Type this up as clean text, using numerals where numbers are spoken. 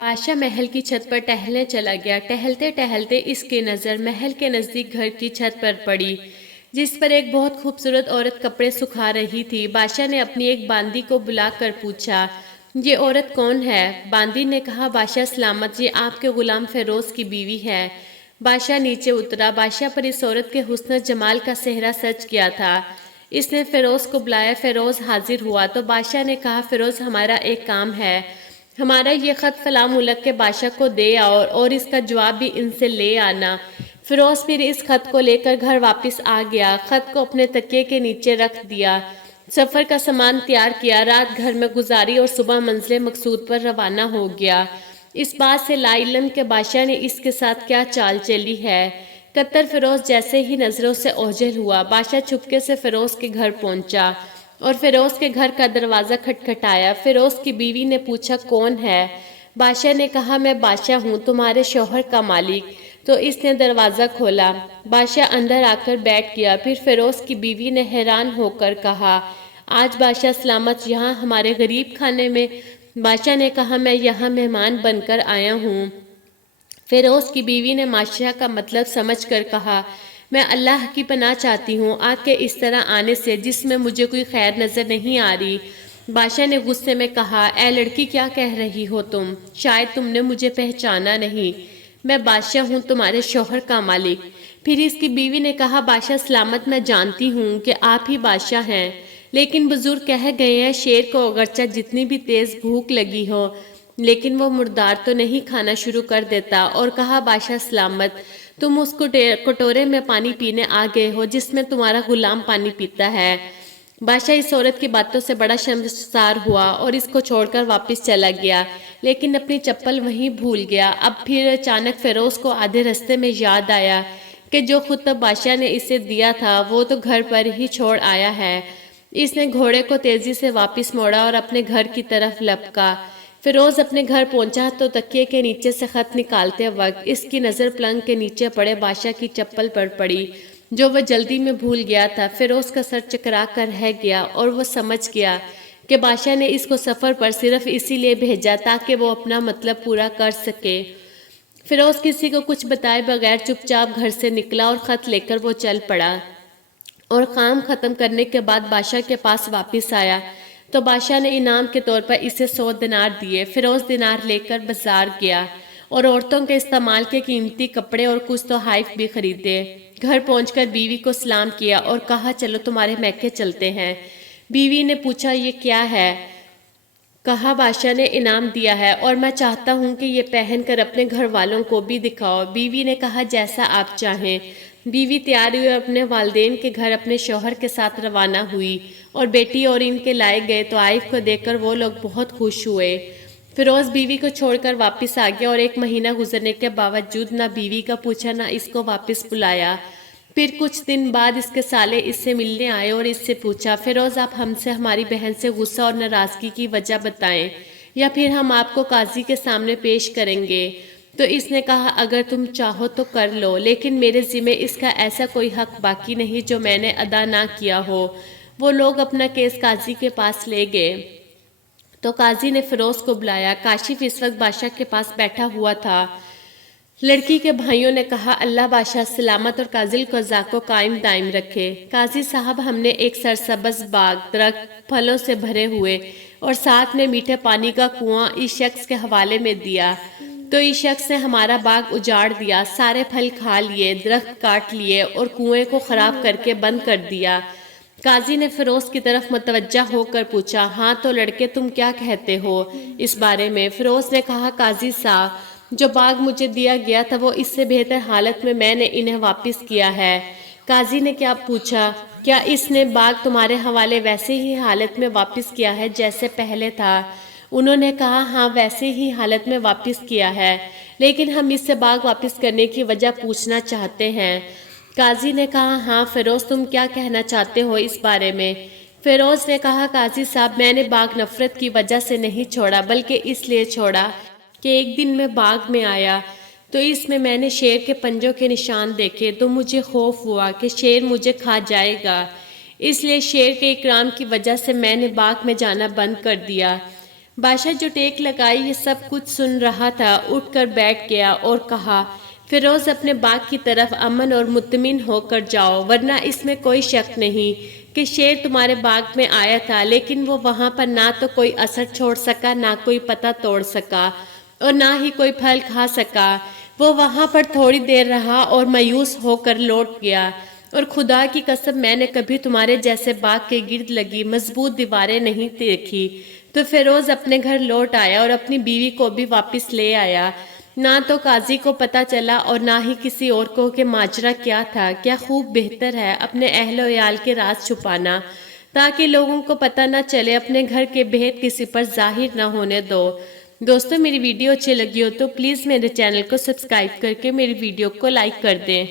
بادشاہ محل کی چھت پر ٹہلنے چلا گیا۔ ٹہلتے ٹہلتے اس کی نظر محل کے نزدیک گھر کی چھت پر پڑی، جس پر ایک بہت خوبصورت عورت کپڑے سکھا رہی تھی۔ بادشاہ نے اپنی ایک باندی کو بلا کر پوچھا، یہ عورت کون ہے؟ باندی نے کہا، بادشاہ سلامت، یہ آپ کے غلام فیروز کی بیوی ہے۔ بادشاہ نیچے اترا۔ بادشاہ پر اس عورت کے حسن و جمال کا سحرا سچ گیا تھا۔ اس نے فیروز کو بلایا۔ فیروز حاضر ہوا تو بادشاہ نے کہا، فیروز، ہمارا ایک کام ہے۔ ہمارا یہ خط فلاں ملک کے بادشاہ کو دے آؤ اور اس کا جواب بھی ان سے لے آنا۔ فیروز پھر اس خط کو لے کر گھر واپس آ گیا۔ خط کو اپنے تکیے کے نیچے رکھ دیا۔ سفر کا سامان تیار کیا، رات گھر میں گزاری اور صبح منزل مقصود پر روانہ ہو گیا۔ اس بات سے لا علم کہ بادشاہ نے اس کے ساتھ کیا چال چلی ہے۔ کتر فیروز جیسے ہی نظروں سے اوجھل ہوا، بادشاہ چپکے سے فیروز کے گھر پہنچا اور فیروز کے گھر کا دروازہ کھٹکھٹایا۔ فیروز کی بیوی نے پوچھا، کون ہے؟ بادشاہ نے کہا، میں بادشاہ ہوں، تمہارے شوہر کا مالک۔ تو اس نے دروازہ کھولا۔ بادشاہ اندر آ کر بیٹھ گیا۔ پھر فیروز کی بیوی نے حیران ہو کر کہا، آج بادشاہ سلامت یہاں ہمارے غریب خانے میں؟ بادشاہ نے کہا، میں یہاں مہمان بن کر آیا ہوں۔ فیروز کی بیوی نے بادشاہ کا مطلب سمجھ کر کہا، میں اللہ کی پناہ چاہتی ہوں آپ کے اس طرح آنے سے، جس میں مجھے کوئی خیر نظر نہیں آ رہی۔ بادشاہ نے غصے میں کہا، اے لڑکی، کیا کہہ رہی ہو تم؟ شاید تم نے مجھے پہچانا نہیں۔ میں بادشاہ ہوں، تمہارے شوہر کا مالک۔ پھر اس کی بیوی نے کہا، بادشاہ سلامت، میں جانتی ہوں کہ آپ ہی بادشاہ ہیں، لیکن بزرگ کہہ گئے ہیں، شیر کو اگرچہ جتنی بھی تیز بھوک لگی ہو لیکن وہ مردار تو نہیں کھانا شروع کر دیتا۔ اور کہا، بادشاہ سلامت، تم اس کٹورے میں پانی پینے آ گئے ہو جس میں تمہارا غلام پانی پیتا ہے۔ بادشاہ اس عورت کی باتوں سے بڑا شرمسار ہوا اور اس کو چھوڑ کر واپس چلا گیا، لیکن اپنی چپل وہیں بھول گیا۔ اب پھر اچانک فیروز کو آدھے رستے میں یاد آیا کہ جو خطب بادشاہ نے اسے دیا تھا وہ تو گھر پر ہی چھوڑ آیا ہے۔ اس نے گھوڑے کو تیزی سے واپس موڑا اور اپنے گھر کی طرف لپکا۔ فیروز اپنے گھر پہنچا تو تکیے کے نیچے سے خط نکالتے وقت اس کی نظر پلنگ کے نیچے پڑے بادشاہ کی چپل پر پڑی، جو وہ جلدی میں بھول گیا تھا۔ فیروز کا سر چکرا کر رہ گیا اور وہ سمجھ گیا کہ بادشاہ نے اس کو سفر پر صرف اسی لیے بھیجا تاکہ وہ اپنا مطلب پورا کر سکے۔ فیروز کسی کو کچھ بتائے بغیر چپ چاپ گھر سے نکلا اور خط لے کر وہ چل پڑا، اور کام ختم کرنے کے بعد بادشاہ کے پاس واپس آیا تو بادشاہ نے انعام کے طور پر اسے 100 دینار دیے۔ فیروز دینار لے کر بازار گیا اور عورتوں کے استعمال کے قیمتی کپڑے اور کچھ تحائف بھی خریدے۔ گھر پہنچ کر بیوی کو سلام کیا اور کہا، چلو تمہارے میکے چلتے ہیں۔ بیوی نے پوچھا، یہ کیا ہے؟ کہا، بادشاہ نے انعام دیا ہے اور میں چاہتا ہوں کہ یہ پہن کر اپنے گھر والوں کو بھی دکھاؤ۔ بیوی نے کہا، جیسا آپ چاہیں۔ بیوی تیار ہوئی اور اپنے والدین کے گھر اپنے شوہر کے ساتھ روانہ ہوئی، اور بیٹی اور ان کے لائے گئے تحائف کو دیکھ کر وہ لوگ بہت خوش ہوئے۔ فیروز بیوی کو چھوڑ کر واپس آ گیا اور 1 مہینہ گزرنے کے باوجود نہ بیوی کا پوچھا نہ اس کو واپس بلایا۔ پھر کچھ دن بعد اس کے سالے اس سے ملنے آئے اور اس سے پوچھا، فیروز، آپ ہم سے ہماری بہن سے غصہ اور ناراضگی کی وجہ بتائیں یا پھر ہم آپ کو قاضی کے سامنے پیش کریں گے۔ تو اس نے کہا، اگر تم چاہو تو کر لو، لیکن میرے ذمہ اس کا ایسا کوئی حق باقی نہیں جو میں نے ادا نہ کیا ہو۔ وہ لوگ اپنا کیس قاضی کے پاس لے گئے تو قاضی نے فیروز کو بلایا۔ کاشف اس وقت بادشاہ کے پاس بیٹھا ہوا تھا۔ لڑکی کے بھائیوں نے کہا، اللہ بادشاہ سلامت اور قاضی القضاء کو قائم دائم رکھے۔ قاضی صاحب، ہم نے ایک سرسبز باغ، درخت، پھلوں سے بھرے ہوئے اور ساتھ میں میٹھے پانی کا کنواں اس شخص کے حوالے میں دیا، تو اس شخص نے ہمارا باغ اجاڑ دیا، سارے پھل کھا لیے، درخت کاٹ لیے اور کنویں کو خراب کر کے بند کر دیا۔ قاضی نے فیروز کی طرف متوجہ ہو کر پوچھا، ہاں تو لڑکے، تم کیا کہتے ہو اس بارے میں؟ فیروز نے کہا، قاضی صاحب، جو باغ مجھے دیا گیا تھا وہ اس سے بہتر حالت میں نے انہیں واپس کیا ہے۔ قاضی نے کیا پوچھا، کیا اس نے باغ تمہارے حوالے ویسے ہی حالت میں واپس کیا ہے جیسے پہلے تھا؟ انہوں نے کہا، ہاں ویسے ہی حالت میں واپس کیا ہے، لیکن ہم اس سے باغ واپس کرنے کی وجہ پوچھنا چاہتے ہیں۔ قاضی نے کہا، ہاں فیروز، تم کیا کہنا چاہتے ہو اس بارے میں؟ فیروز نے کہا، قاضی صاحب، میں نے باغ نفرت کی وجہ سے نہیں چھوڑا بلکہ اس لیے چھوڑا کہ ایک دن میں باغ میں آیا تو اس میں نے شیر کے پنجوں کے نشان دیکھے، تو مجھے خوف ہوا کہ شیر مجھے کھا جائے گا، اس لیے شیر کے اکرام کی وجہ سے میں نے باغ میں جانا بند کر دیا۔ بادشاہ جو ٹیک لگائی یہ سب کچھ سن رہا تھا اٹھ کر بیٹھ گیا اور کہا، فیروز اپنے باغ کی طرف امن اور مطمئن ہو کر جاؤ، ورنہ اس میں کوئی شک نہیں کہ شیر تمہارے باغ میں آیا تھا، لیکن وہ وہاں پر نہ تو کوئی اثر چھوڑ سکا، نہ کوئی پتا توڑ سکا اور نہ ہی کوئی پھل کھا سکا۔ وہ وہاں پر تھوڑی دیر رہا اور مایوس ہو کر لوٹ گیا، اور خدا کی قسم میں نے کبھی تمہارے جیسے باغ کے گرد لگی مضبوط دیواریں نہیں دیکھی۔ تو فیروز اپنے گھر لوٹ آیا اور اپنی بیوی کو بھی واپس لے آیا۔ نہ تو قاضی کو پتہ چلا اور نہ ہی کسی اور کو کہ ماجرا کیا تھا۔ کیا خوب بہتر ہے اپنے اہل و عیال کے راز چھپانا تاکہ لوگوں کو پتہ نہ چلے، اپنے گھر کے بھید کسی پر ظاہر نہ ہونے دو۔ دوستو میری ویڈیو اچھی لگی ہو تو پلیز میرے چینل کو سبسکرائب کر کے میری ویڈیو کو لائک کر دیں۔